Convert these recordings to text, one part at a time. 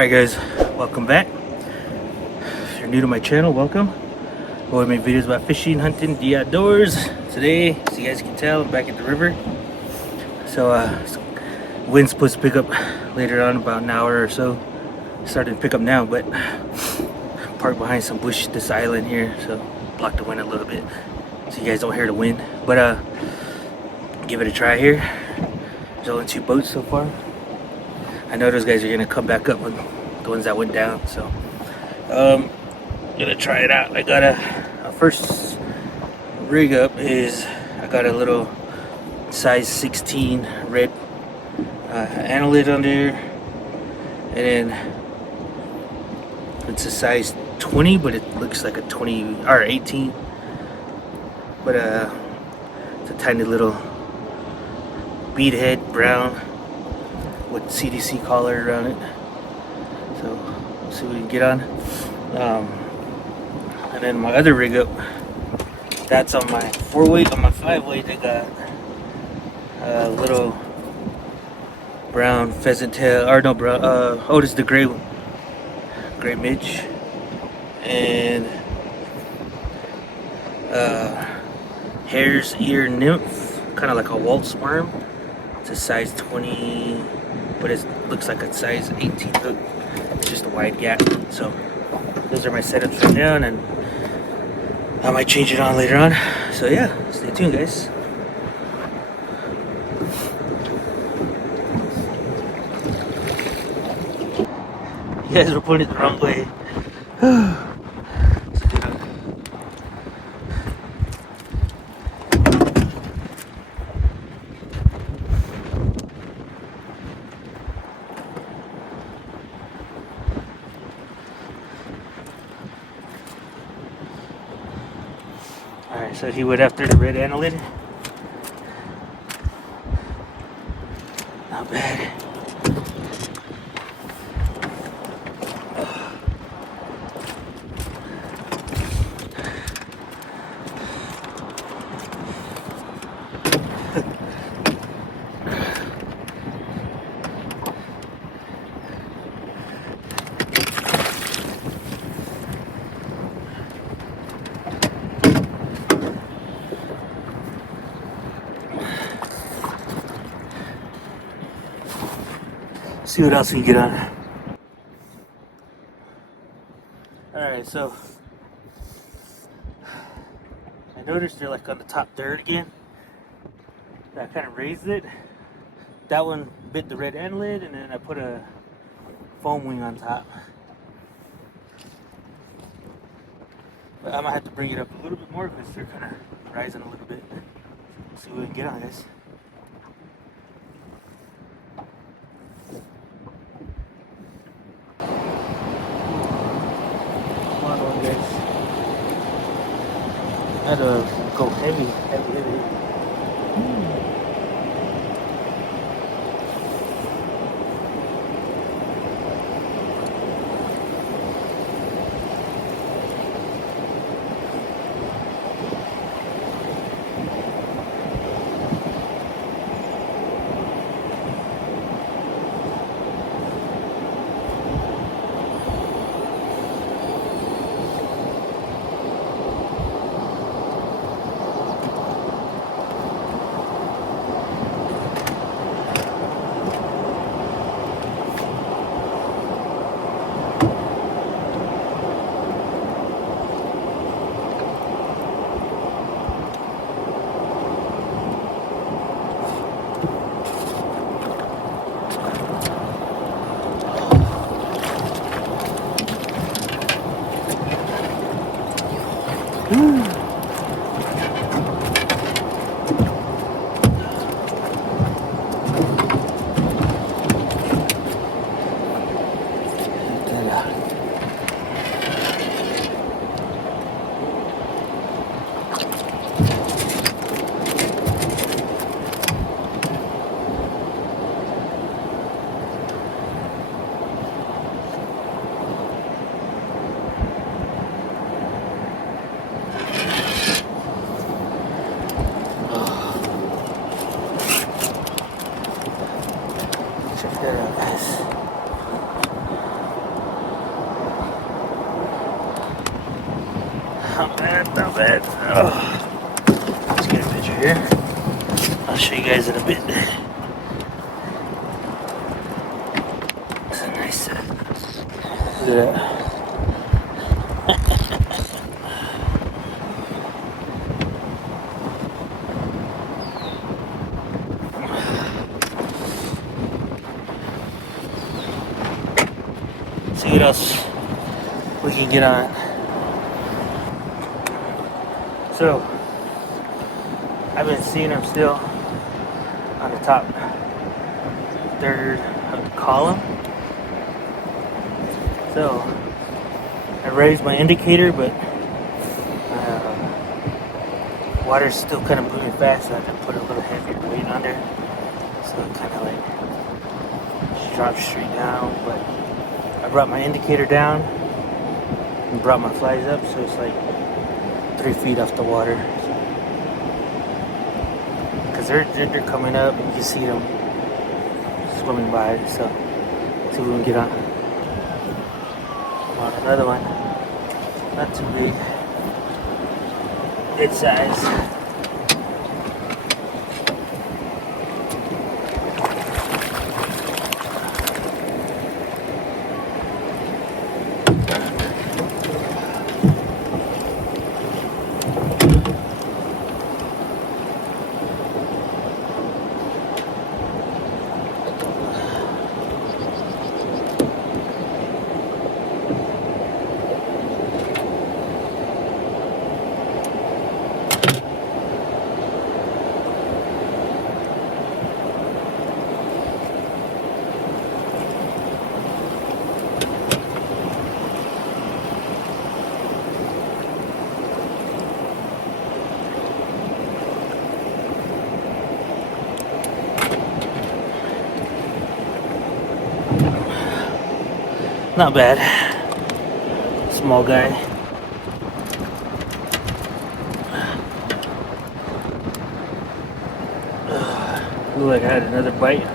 Alright guys, welcome back. If you're new to my channel, welcome. I make videos about fishing, hunting, the outdoors. Today, as you guys can tell, I'm back at the river. So wind's supposed to pick up later on, about an hour or so. Starting to pick up now, but parked behind some bush this island here, so block the wind a little bit so you guys don't hear the wind. But give it a try here. There's only 2 boats so far. I know those guys are gonna come back up with the ones that went down, so gonna try it out. I got a first rig up is I got a little size 16 red annelid on there, and then it's a size 20, but it looks like a 20 or 18. But it's a tiny little bead head, brown, with CDC collar around it. So we'll see what we can get on. And then my other rig up, that's on my 4-weight. On my 5-weight, I got a little brown pheasant tail, or no, brown. Oh, this is the gray midge, and hare's ear nymph, kind of like a waltz worm. It's a size 20, but it looks like a size 18 hook. It's just a wide gap. So those are my setups right now, and I might change it on later on. So yeah, stay tuned, guys. You guys were pointing the wrong way. Alright, so he went after the red annelid. Not bad. See what else we can get on. Alright, so I noticed they're like on the top third again. I kind of raised it. That one bit the red annelid, and then I put a foam wing on top. But I might have to bring it up a little bit more because they're kind of rising a little bit. See what we can get on, guys. I had to go heavy. Not bad, not bad. Oh. Let's get a picture here. I'll show you guys in a bit. It's a nice set. Look at that. See what else we can get on. So, I've been seeing them still on the top third of the column. So, I raised my indicator, but water's still kind of moving fast, so I have to put a little heavier weight under. So it kind of like just drops straight down. But I brought my indicator down and brought my flies up, so it's like 3 feet off the water. Because they're coming up, and you can see them swimming by. So let's see if we can get on. Come on, another one. Not too big. Good size. Not bad. Small guy. Looked like I had another bite.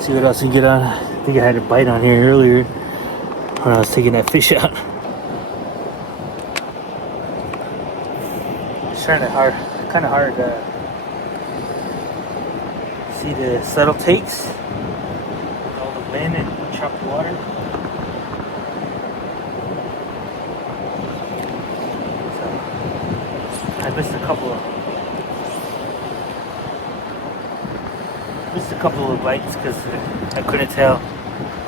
See what else we can get on. I think I had a bite on here earlier when I was taking that fish out. It's kind of hard to see the subtle takes with all the wind and chopped water. So I missed a couple of bites because I couldn't tell.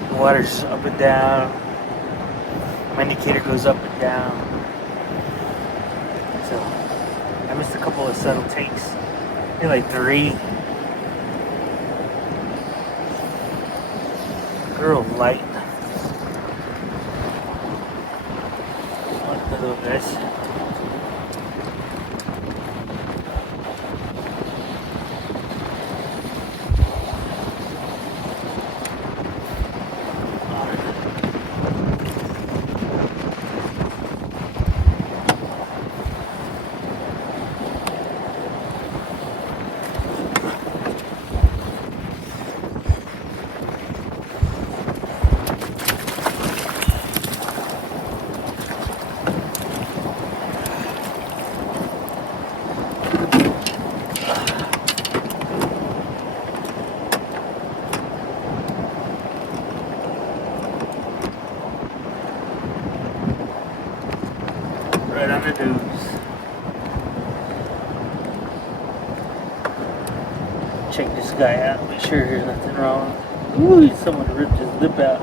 The water's up and down. My indicator goes up and down. So I missed a couple of subtle takes. Maybe like 3. Girl light. Another one, guys. Right on the nose. Check this guy out, make sure there's nothing wrong. Ooh, someone ripped his lip out.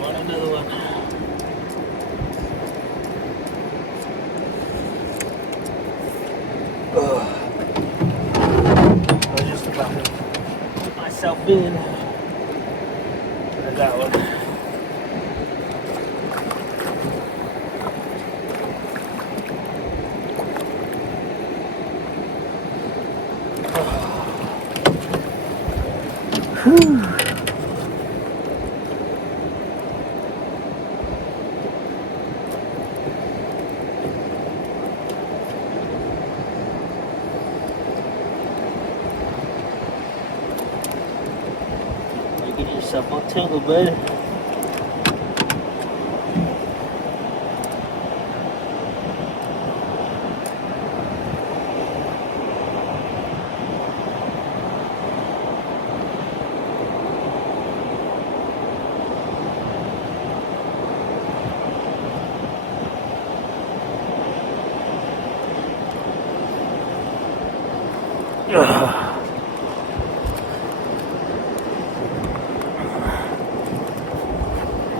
Want another one. I was just about to put myself in. But I got one. Whew. You get yourself all tangled, bud.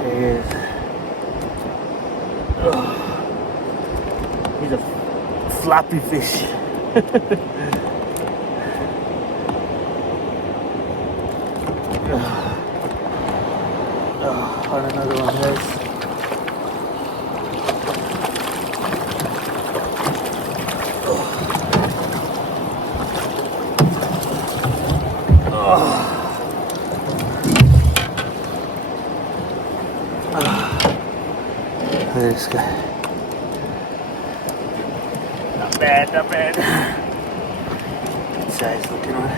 There he is. He's a floppy fish. On another one, guys. Look at this guy. Not bad, not bad. Good size looking one.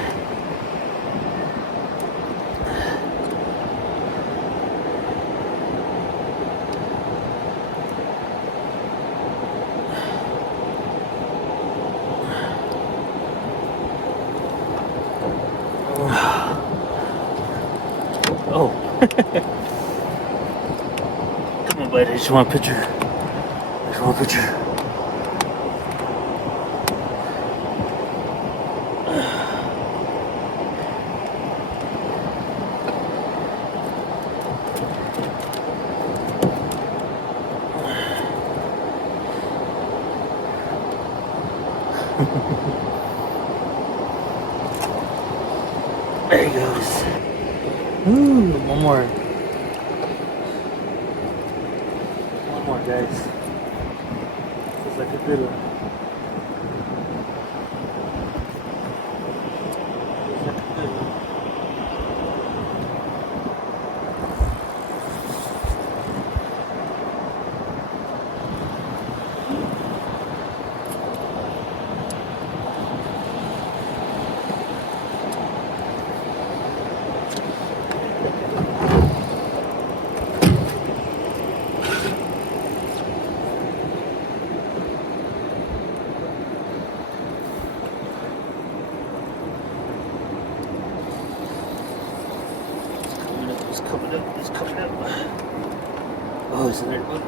Oh. Come on, buddy. I just want a picture. I just want a picture. There he goes. Ooh, one more. One more, guys. Feels like a good one. Feels like a good one. It's coming up, it's coming up. Oh, it's another one.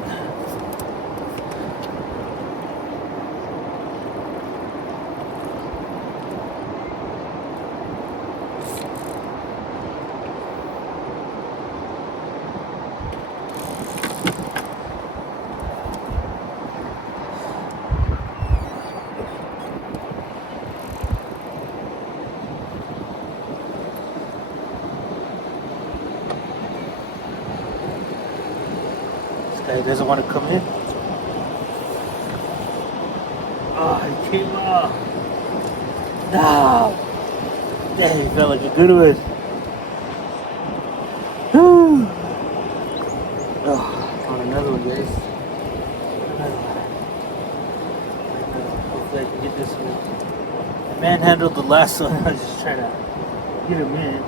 He doesn't want to come in. Oh, he came off. No. Dang, he felt like a good one. Whew. Oh, on another one, guys. Another one. Hopefully I can get this one. I manhandled the last one. I was just trying to get him in.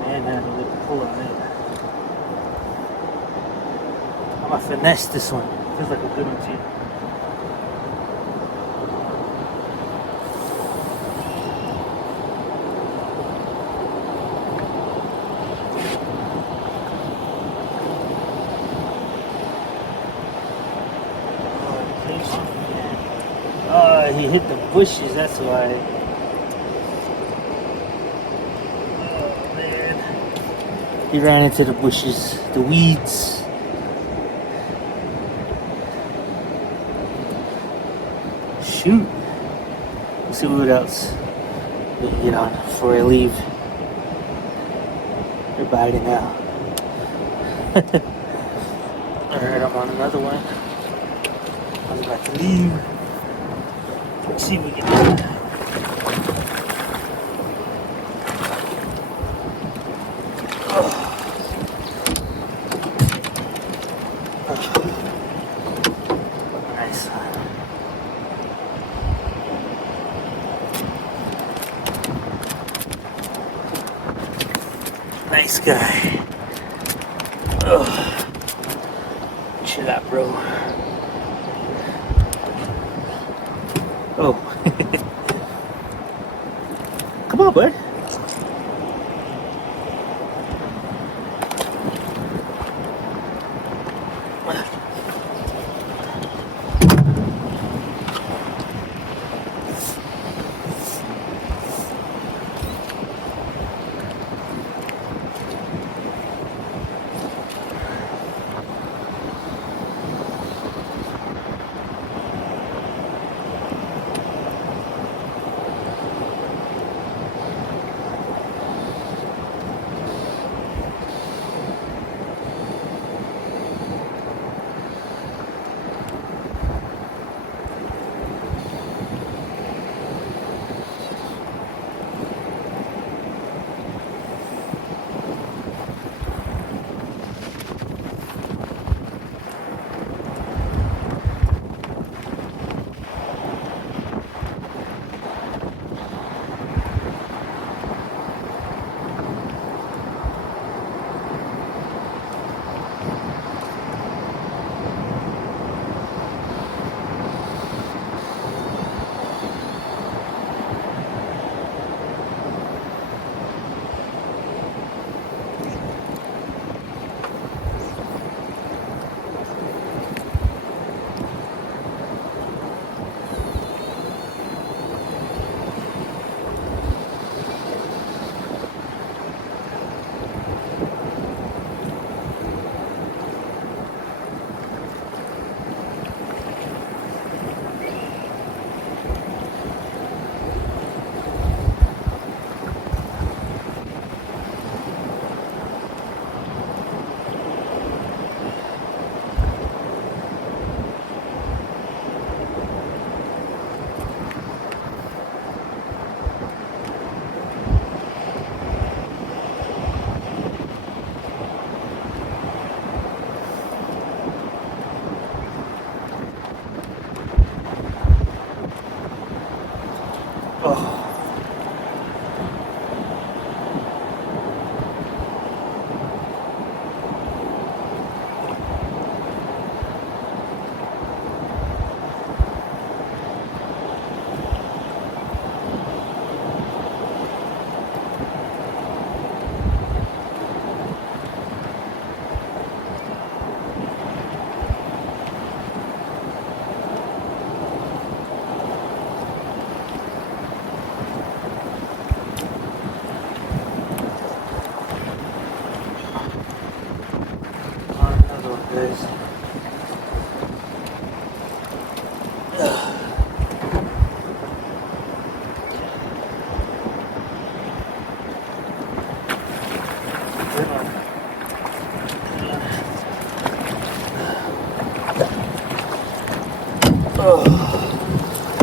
Manhandled it, pull him in. I'm gonna finesse this one. Feels like a good one too. Oh, he hit the bushes, that's why. Oh man. He ran into the bushes, the weeds. Shoot. Let's see what else we can get on before I leave. They're biting now. Alright, I'm on another one. I was about to leave. see if we can. Nice. Nice guy. Chill out, bro. Oh. Come on, bud.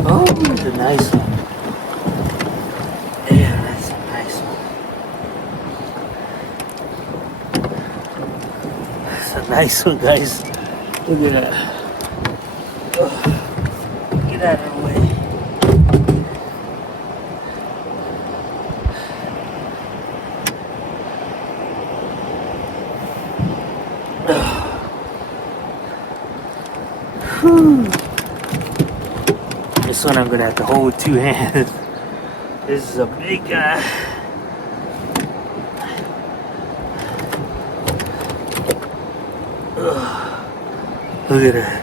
Oh, that's a nice one. Yeah, that's a nice one. That's a nice one, guys. Look at that. Get out of the way. Whew. This one I'm gonna have to hold with 2 hands. This is a big guy. Look at that.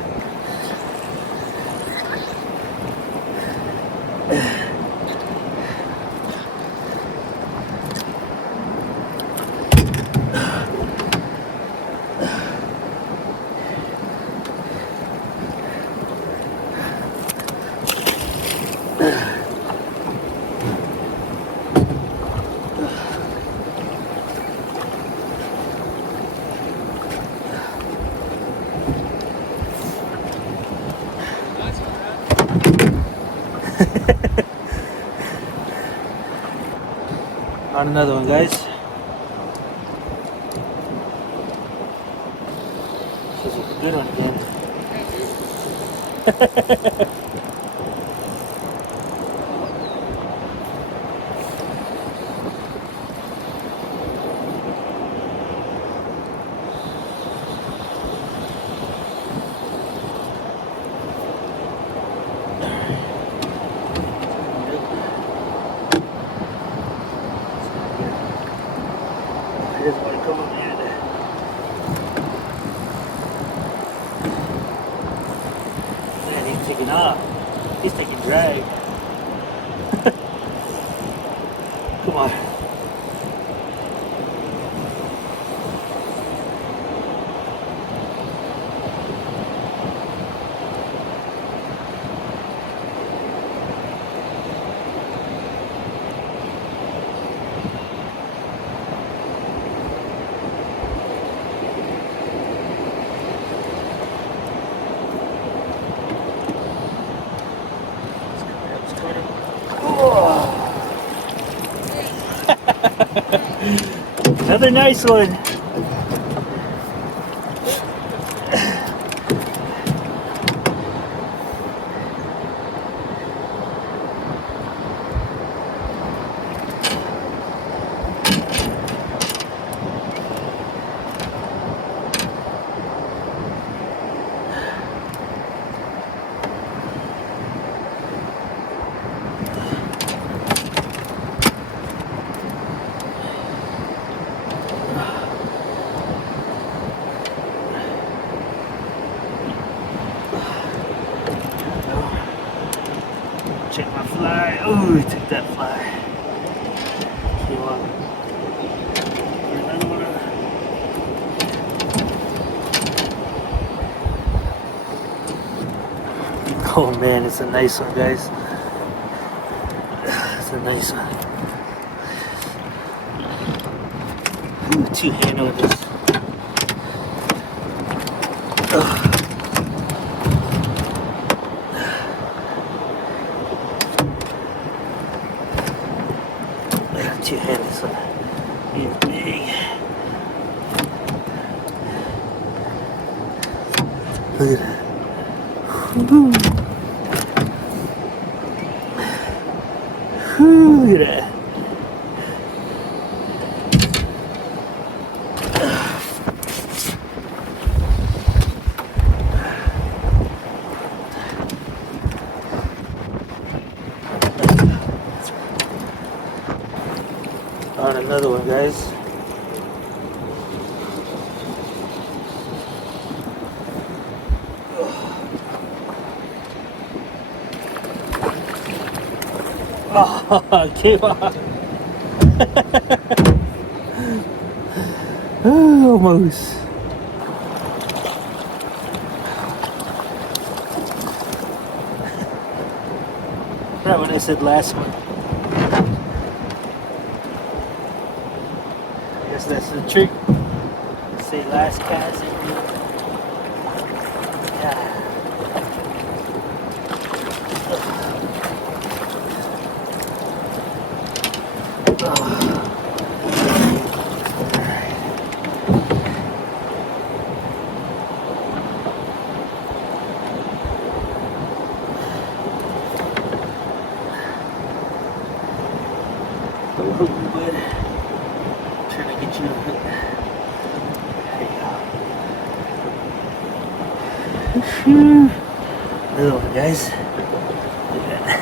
On another one, guys. This is a good one again. He doesn't want to come up yet. Man, he's taking off. He's taking drag. Come on. Another nice one. Check my fly. Oh, he took that fly. Came on. Another one. Oh man, it's a nice one, guys. It's a nice one. Ooh, two-hand on this. Two-hand this one. He's big. Look at that. Woo. Woo, look at that. On another one, guys. Oh, came off. Oh, almost. Right when I said last one. I guess that's the trick. Say last cast. Yeah. Hook you, bud. Trying to get you a hook. There you go. Another one, guys. Look at that.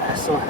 Last one.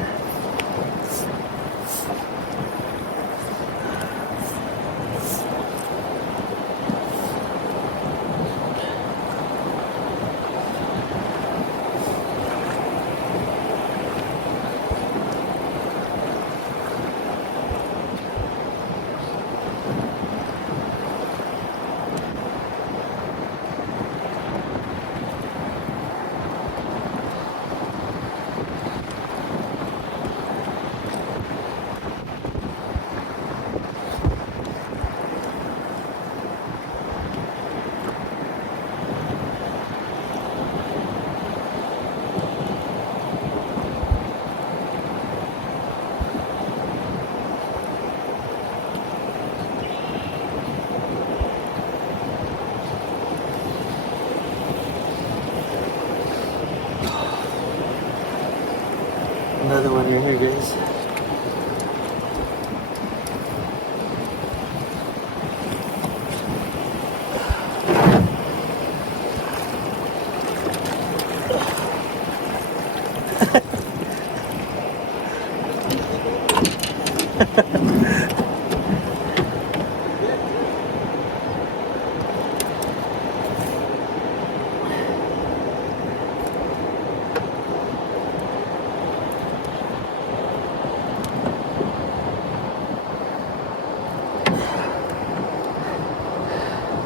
right here, guys.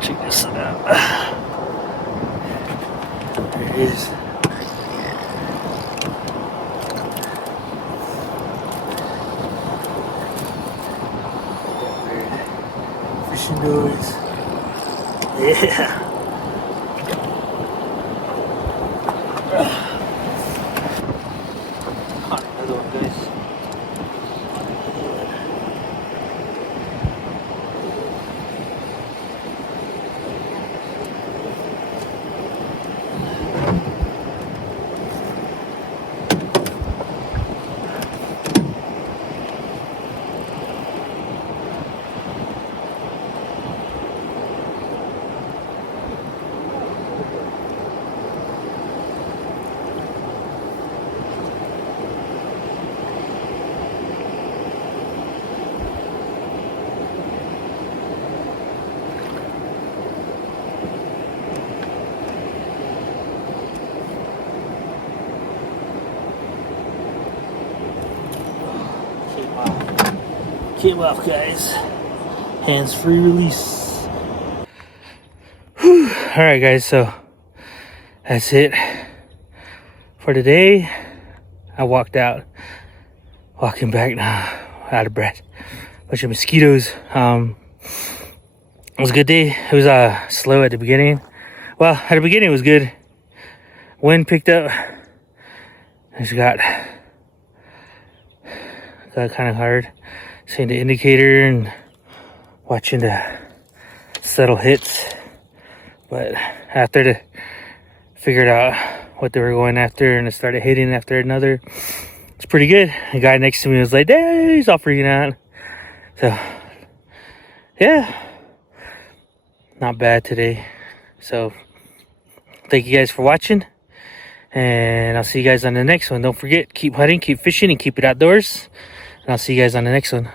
Check this out. There it is. Fishing doors. Yeah. Another one, guys. Came off, guys. Hands-free release. Whew. All right, guys. So that's it for today. I walked out. Walking back now, out of breath. Bunch of mosquitoes. It was a good day. It was slow at the beginning. Well, at the beginning it was good. Wind picked up. It just got kind of hard. Seeing the indicator and watching the subtle hits. But after they figured out what they were going after and it started hitting after another, it's pretty good. The guy next to me was like, hey, he's all freaking out. So, yeah, not bad today. So, thank you guys for watching. And I'll see you guys on the next one. Don't forget, keep hunting, keep fishing, and keep it outdoors. And I'll see you guys on the next one.